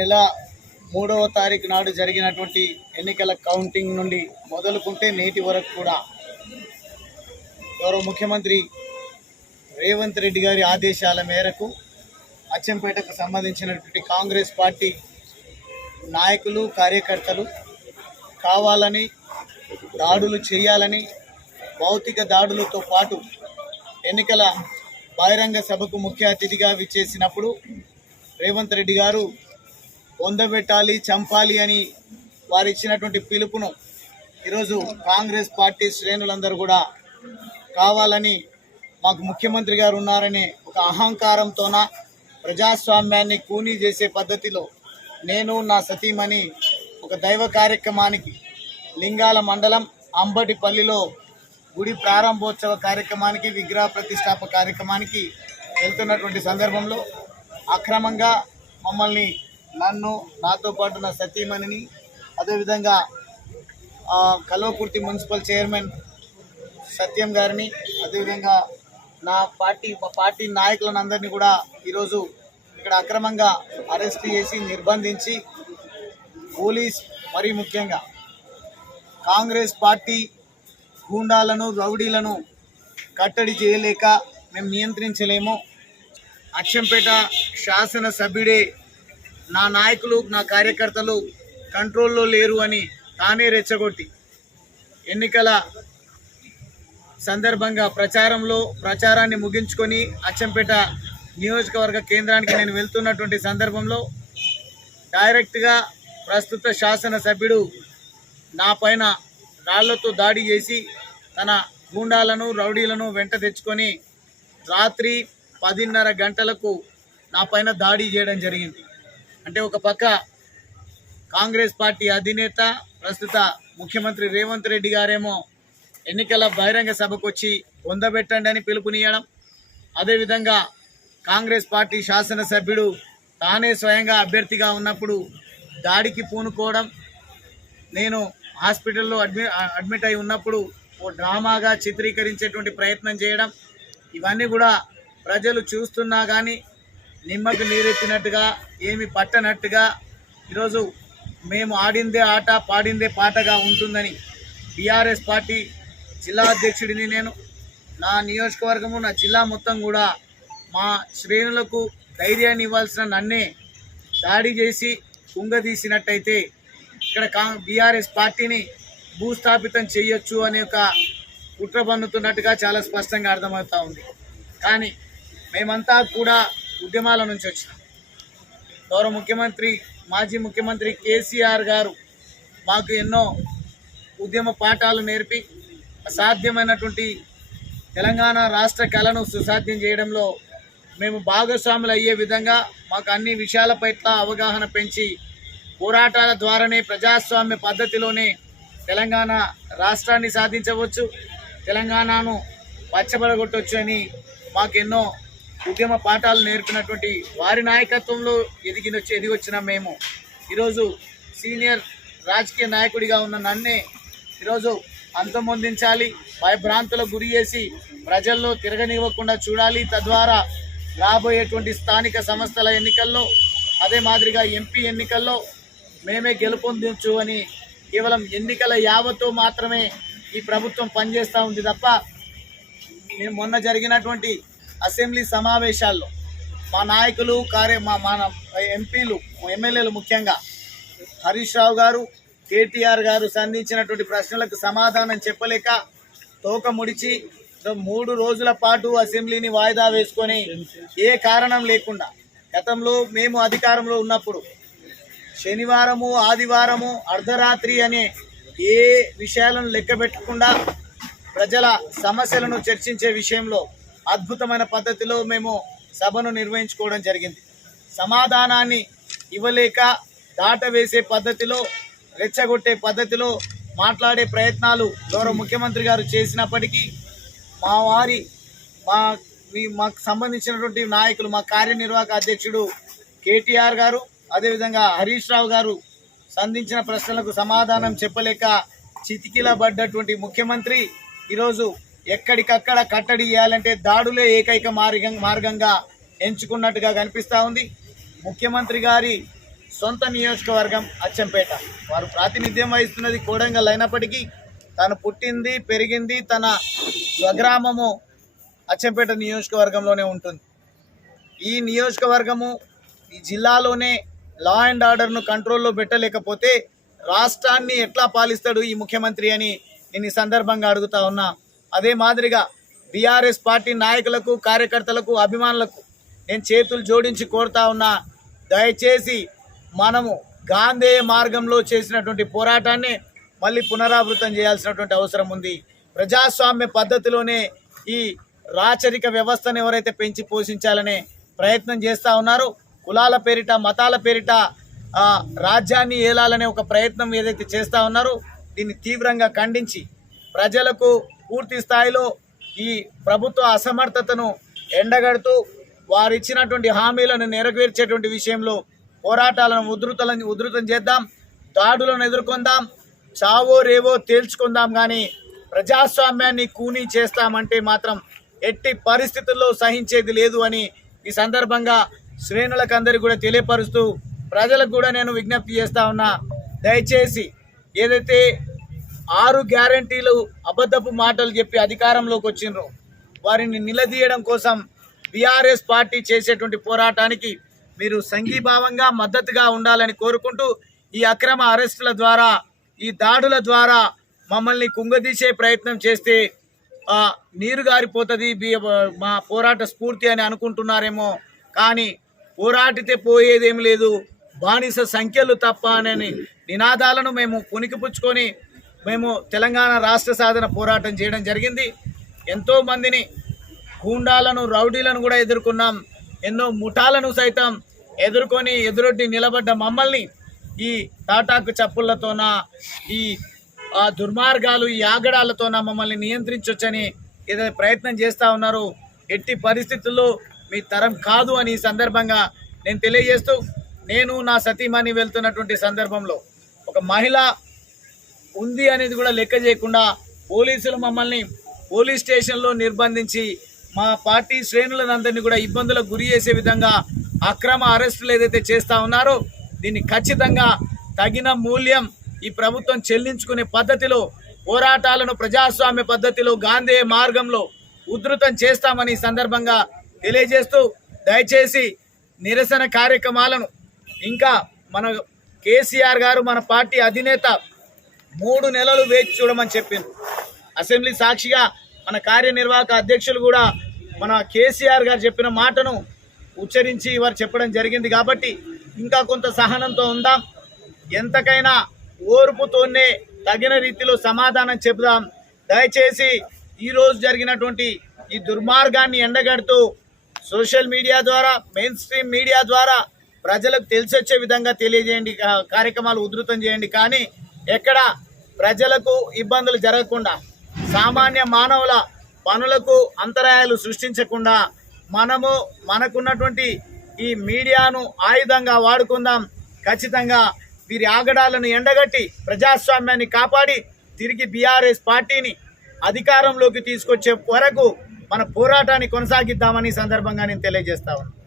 నెల మూడవ తారీఖు నాడు జరిగినటువంటి ఎన్నికల కౌంటింగ్ నుండి మొదలుకుంటే నేటి వరకు కూడా గౌరవ ముఖ్యమంత్రి రేవంత్ రెడ్డి గారి ఆదేశాల మేరకు అచ్చంపేటకు సంబంధించినటువంటి కాంగ్రెస్ పార్టీ నాయకులు కార్యకర్తలు కావాలని దాడులు చేయాలని భౌతిక దాడులతో పాటు ఎన్నికల బహిరంగ సభకు ముఖ్య అతిథిగా విచ్చేసినప్పుడు రేవంత్ రెడ్డి గారు పొందబెట్టాలి చంపాలి అని వారు ఇచ్చినటువంటి పిలుపును ఈరోజు కాంగ్రెస్ పార్టీ శ్రేణులందరూ కూడా కావాలని మాకు ముఖ్యమంత్రి గారు ఉన్నారనే ఒక అహంకారంతోన ప్రజాస్వామ్యాన్ని కూనీ చేసే పద్ధతిలో నేను నా సతీమణి ఒక దైవ కార్యక్రమానికి లింగాల మండలం అంబటిపల్లిలో గుడి ప్రారంభోత్సవ కార్యక్రమానికి విగ్రహ ప్రతిష్టాప కార్యక్రమానికి వెళ్తున్నటువంటి సందర్భంలో అక్రమంగా మమ్మల్ని నన్ను నాతో పాటు నా సతీమణిని అదేవిధంగా కల్వకుర్తి మున్సిపల్ చైర్మన్ సత్యం గారిని అదేవిధంగా నా పార్టీ పార్టీ నాయకులను అందరినీ కూడా ఈరోజు ఇక్కడ అక్రమంగా అరెస్ట్ చేసి నిర్బంధించి పోలీస్ మరీ ముఖ్యంగా కాంగ్రెస్ పార్టీ గూండాలను రౌడీలను కట్టడి చేయలేక మేము నియంత్రించలేము. అక్షంపేట శాసన సభ్యుడే నా నాయకులు నా కార్యకర్తలు కంట్రోల్లో లేరు అని తానే రెచ్చగొట్టి ఎన్నికల సందర్భంగా ప్రచారంలో ప్రచారాన్ని ముగించుకొని అచ్చంపేట నియోజకవర్గ కేంద్రానికి నేను వెళ్తున్నటువంటి సందర్భంలో డైరెక్ట్గా ప్రస్తుత శాసన సభ్యుడు నా పైన రాళ్ళతో దాడి చేసి తన గూండాలను రౌడీలను వెంట తెచ్చుకొని రాత్రి పదిన్నర గంటలకు నా పైన దాడి చేయడం జరిగింది. అంటే ఒక పక్క కాంగ్రెస్ పార్టీ అధినేత ప్రస్తుత ముఖ్యమంత్రి రేవంత్ రెడ్డి గారేమో ఎన్నికల బహిరంగ సభకు వచ్చి పొందబెట్టండి అని పిలుపునియడం అదేవిధంగా కాంగ్రెస్ పార్టీ శాసనసభ్యుడు తానే స్వయంగా అభ్యర్థిగా ఉన్నప్పుడు దాడికి పూనుకోవడం. నేను హాస్పిటల్లో అడ్మి అడ్మిట్ అయి ఉన్నప్పుడు ఓ డ్రామాగా చిత్రీకరించేటువంటి ప్రయత్నం చేయడం. ఇవన్నీ కూడా ప్రజలు చూస్తున్నా కానీ నిమ్మకు నీరెత్తినట్టుగా ఏమి పట్టనట్టుగా ఈరోజు మేము ఆడిందే ఆట పాడిందే పాటగా ఉంటుందని బీఆర్ఎస్ పార్టీ జిల్లా అధ్యక్షుడిని నేను నా నియోజకవర్గము నా జిల్లా మొత్తం కూడా మా శ్రేణులకు ధైర్యాన్ని ఇవ్వాల్సిన నన్నే దాడి చేసి కుంగదీసినట్టయితే ఇక్కడ కా బీఆర్ఎస్ పార్టీని భూస్థాపితం చేయొచ్చు అనే ఒక కుట్ర పన్నుతున్నట్టుగా చాలా స్పష్టంగా అర్థమవుతూ ఉంది. కానీ మేమంతా కూడా ఉద్యమాల నుంచి వచ్చినాం గౌరవ ముఖ్యమంత్రి మాజీ ముఖ్యమంత్రి కేసీఆర్ గారు మాకు ఎన్నో ఉద్యమ పాఠాలు నేర్పి అసాధ్యమైనటువంటి తెలంగాణ రాష్ట్ర కళను సుసాధ్యం చేయడంలో మేము భాగస్వాములు అయ్యే విధంగా మాకు అన్ని విషయాల పట్ల అవగాహన పెంచి పోరాటాల ద్వారానే ప్రజాస్వామ్య పద్ధతిలోనే తెలంగాణ రాష్ట్రాన్ని సాధించవచ్చు తెలంగాణను పచ్చబడగొట్టవచ్చు అని మాకెన్నో ఉద్యమ పాఠాలు నేర్పినటువంటి వారి నాయకత్వంలో ఎదిగిన ఎదిగొచ్చిన మేము. ఈరోజు సీనియర్ రాజకీయ నాయకుడిగా ఉన్న నన్నే ఈరోజు అంతమొందించాలి భయభ్రాంతులకు గురి చేసి ప్రజల్లో తిరగనివ్వకుండా చూడాలి. తద్వారా రాబోయేటువంటి స్థానిక సంస్థల ఎన్నికల్లో అదే మాదిరిగా ఎంపీ ఎన్నికల్లో మేమే గెలుపొందించు అని కేవలం ఎన్నికల యావతో మాత్రమే ఈ ప్రభుత్వం పనిచేస్తూ ఉంది తప్ప మేము మొన్న జరిగినటువంటి అసెంబ్లీ సమావేశాల్లో మా నాయకులు కార్య మా మన ఎంపీలు ఎమ్మెల్యేలు ముఖ్యంగా హరీష్ రావు గారు కేటీఆర్ గారు సంధించినటువంటి ప్రశ్నలకు సమాధానం చెప్పలేక తోక ముడిచి మూడు రోజుల పాటు అసెంబ్లీని వాయిదా వేసుకొని ఏ కారణం లేకుండా గతంలో మేము అధికారంలో ఉన్నప్పుడు శనివారము ఆదివారము అర్ధరాత్రి అనే ఏ విషయాలను లెక్క పెట్టకుండా ప్రజల సమస్యలను చర్చించే విషయంలో అద్భుతమైన పద్ధతిలో మేము సభను నిర్వహించుకోవడం జరిగింది. సమాధానాన్ని ఇవ్వలేక దాటవేసే పద్ధతిలో రెచ్చగొట్టే పద్ధతిలో మాట్లాడే ప్రయత్నాలు గౌరవ ముఖ్యమంత్రి గారు చేసినప్పటికీ మా వారి మా మీ మాకు సంబంధించినటువంటి నాయకులు మా కార్యనిర్వాహక అధ్యక్షుడు కేటీఆర్ గారు అదేవిధంగా హరీష్ రావు గారు సంధించిన ప్రశ్నలకు సమాధానం చెప్పలేక చితికిలబడ్డటువంటి ముఖ్యమంత్రి ఈరోజు ఎక్కడికక్కడ కట్టడి చేయాలంటే దాడులే ఏకైక మార్గం మార్గంగా ఎంచుకున్నట్టుగా కనిపిస్తూ ఉంది. ముఖ్యమంత్రి గారి సొంత నియోజకవర్గం అచ్చంపేట. వారు ప్రాతినిధ్యం వహిస్తున్నది కోడంగల్ అయినప్పటికీ తను పుట్టింది పెరిగింది తన స్వగ్రామము అచ్చంపేట నియోజకవర్గంలోనే ఉంటుంది. ఈ నియోజకవర్గము ఈ జిల్లాలోనే లా అండ్ ఆర్డర్ను కంట్రోల్లో పెట్టలేకపోతే రాష్ట్రాన్ని ఎట్లా పాలిస్తాడు ఈ ముఖ్యమంత్రి అని నేను ఈ సందర్భంగా అడుగుతా ఉన్నా. అదే మాదిరిగా బీఆర్ఎస్ పార్టీ నాయకులకు కార్యకర్తలకు అభిమానులకు నేను చేతులు జోడించి కోరుతా ఉన్నా దయచేసి మనము గాంధేయ మార్గంలో చేసినటువంటి పోరాటాన్ని మళ్ళీ పునరావృతం చేయాల్సినటువంటి అవసరం ఉంది. ప్రజాస్వామ్య పద్ధతిలోనే ఈ రాచరిక వ్యవస్థను ఎవరైతే పెంచి పోషించాలనే ప్రయత్నం చేస్తూ ఉన్నారో కులాల పేరిట మతాల పేరిట రాజ్యాన్ని ఏలాలనే ఒక ప్రయత్నం ఏదైతే చేస్తూ ఉన్నారో దీన్ని తీవ్రంగా ఖండించి ప్రజలకు పూర్తి స్థాయిలో ఈ ప్రభుత్వ అసమర్థతను ఎండగడుతూ వారు ఇచ్చినటువంటి హామీలను నెరవేర్చేటువంటి విషయంలో పోరాటాలను ఉధృతలను ఉధృతం చేద్దాం దాడులను ఎదుర్కొందాం చావో రేవో తేల్చుకుందాం కానీ ప్రజాస్వామ్యాన్ని కూనీ చేస్తామంటే మాత్రం ఎట్టి పరిస్థితుల్లో సహించేది లేదు అని ఈ సందర్భంగా శ్రేణులకు కూడా తెలియపరుస్తూ ప్రజలకు కూడా నేను విజ్ఞప్తి చేస్తా ఉన్నా. దయచేసి ఏదైతే ఆరు గ్యారంటీలు అబద్ధపు మాటలు చెప్పి అధికారంలోకి వచ్చిండ్రో. వారిని నిలదీయడం కోసం బీఆర్ఎస్ పార్టీ చేసేటువంటి పోరాటానికి మీరు సంఘీభావంగా మద్దతుగా ఉండాలని కోరుకుంటూ ఈ అక్రమ అరెస్టుల ద్వారా ఈ దాడుల ద్వారా మమ్మల్ని కుంగదీసే ప్రయత్నం చేస్తే నీరు గారిపోతుంది మా పోరాట స్ఫూర్తి అని అనుకుంటున్నారేమో. కానీ పోరాటితే పోయేదేం లేదు. బానిస సంఖ్యలు తప్ప అని నినాదాలను మేము పుణికిపుచ్చుకొని మేము తెలంగాణ రాష్ట్ర సాధన పోరాటం చేయడం జరిగింది. ఎంతో మందిని గూండాలను రౌడీలను కూడా ఎదుర్కొన్నాం. ఎన్నో ముఠాలను సైతం ఎదుర్కొని ఎదురొడ్డి నిలబడ్డ మమ్మల్ని ఈ తాటాకు చప్పులతోన ఈ ఆ దుర్మార్గాలు ఈ ఆగడాలతోన మమ్మల్ని నియంత్రించవచ్చని ఏదైతే ప్రయత్నం చేస్తూ ఉన్నారు. ఎట్టి పరిస్థితుల్లో మీ తరం కాదు అని ఈ సందర్భంగా నేను తెలియజేస్తూ నేను నా సతీమణి వెళ్తున్నటువంటి సందర్భంలో ఒక మహిళ ఉంది అనేది కూడా లెక్క చేయకుండా పోలీసులు మమ్మల్ని పోలీస్ స్టేషన్లో నిర్బంధించి మా పార్టీ శ్రేణులందరినీ కూడా ఇబ్బందులకు గురి చేసే విధంగా అక్రమ అరెస్టులు ఏదైతే చేస్తా ఉన్నారో దీన్ని ఖచ్చితంగా తగిన మూల్యం ఈ ప్రభుత్వం చెల్లించుకునే పద్ధతిలో పోరాటాలను ప్రజాస్వామ్య పద్ధతిలో గాంధీ మార్గంలో ఉధృతం చేస్తామని ఈ సందర్భంగా తెలియజేస్తూ దయచేసి నిరసన కార్యక్రమాలను ఇంకా మన కేసీఆర్ గారు మన పార్టీ అధినేత మూడు నెలలు వేచి చూడమని చెప్పింది. అసెంబ్లీ సాక్షిగా మన కార్యనిర్వాహక అధ్యక్షులు కూడా మన కేసీఆర్ గారు చెప్పిన మాటను ఉచ్చరించి వారు చెప్పడం జరిగింది కాబట్టి ఇంకా కొంత సహనంతో ఉందాం. ఎంతకైనా ఓర్పుతోనే తగిన రీతిలో సమాధానం చెబుదాం. దయచేసి ఈరోజు జరిగినటువంటి ఈ దుర్మార్గాన్ని ఎండగడుతూ సోషల్ మీడియా ద్వారా మెయిన్ స్ట్రీమ్ మీడియా ద్వారా ప్రజలకు తెలిసొచ్చే విధంగా తెలియజేయండి కార్యక్రమాలు ఉధృతం చేయండి. కానీ ఎక్కడ ప్రజలకు ఇబ్బందులు జరగకుండా సామాన్య మానవుల పనులకు అంతరాయాలు సృష్టించకుండా మనము మనకున్నటువంటి ఈ మీడియాను ఆయుధంగా వాడుకుందాం. ఖచ్చితంగా వీరి ఆగడాలను ఎండగట్టి ప్రజాస్వామ్యాన్ని కాపాడి తిరిగి బీఆర్ఎస్ పార్టీని అధికారంలోకి తీసుకొచ్చే వరకు మన పోరాటాన్ని కొనసాగిద్దామని సందర్భంగా నేను తెలియజేస్తా ఉన్నాను